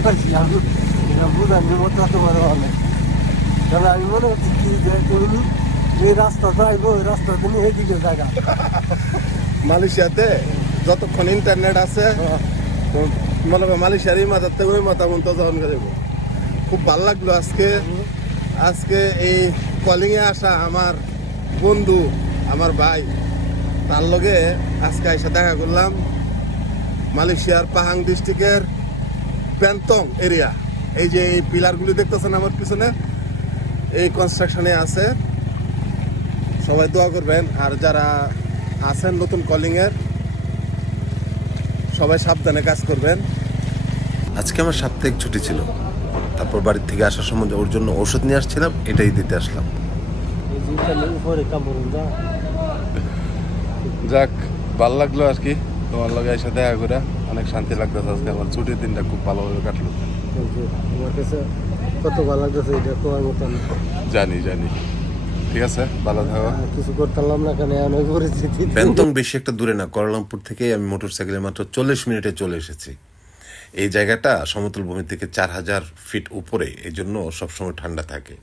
বুঝতে পারছি আমি বুঝানোর মতো তোমার অনেক কারণ আমি মনে হচ্ছে কি যে তুমি এই রাস্তা যাইবো ওই রাস্তা তুমি এইদিকে জায়গা। মালয়েশিয়াতে যতক্ষণ ইন্টারনেট আছে তো মনে মালয়েশিয়ার এই মাথার থেকে ওই মাথা পর্যন্ত যখন যাব খুব ভালো লাগল আজকে। আজকে এই কলিংয়ে আসা আমার বন্ধু আমার ভাই তার লগে আজকে এসে দেখা করলাম মালয়েশিয়ার পাহাং ডিস্ট্রিক্টের প্যান্তং এরিয়া। এই যে এই পিলারগুলি দেখতেছেন আমার পিছনে? এই কনস্ট্রাকশনে আছে। সবাই দোয়া করবেন। আর যারা আছেন নতুন কলিংয়ের সবাই সাবধানে কাজ করবেন। আজকে আমার সাপ্তাহিক ছুটি ছিল। তারপর বাড়ির থেকে আসার সময় ওর জন্য ওষুধ নিয়ে আসছিলাম এটাই দিতে আসলাম। যাক ভালো লাগল আর কি। তোমার লগে এসে দেখা করে অনেক শান্তি লাগতেছে আজকে। আমার ছুটির দিনটা খুব ভালোভাবে কাটলো। আমার কাছে কত ভালো লাগতেছে এটা তোমার মতন? জানি জানি। ঠিক আছে ভালো থাকো। কিছু করতাম না কেন অনেক পরিস্থিতি। প্যান্তং বেশি একটা দূরে না কুয়ালালামপুর থেকে আমি মোটরসাইকেলে মাত্র চল্লিশ মিনিটে চলে এসেছি। এই জায়গাটা সমতল ভূমি থেকে চার হাজার ফিট উপরে এই জন্য সবসময় ঠান্ডা থাকে।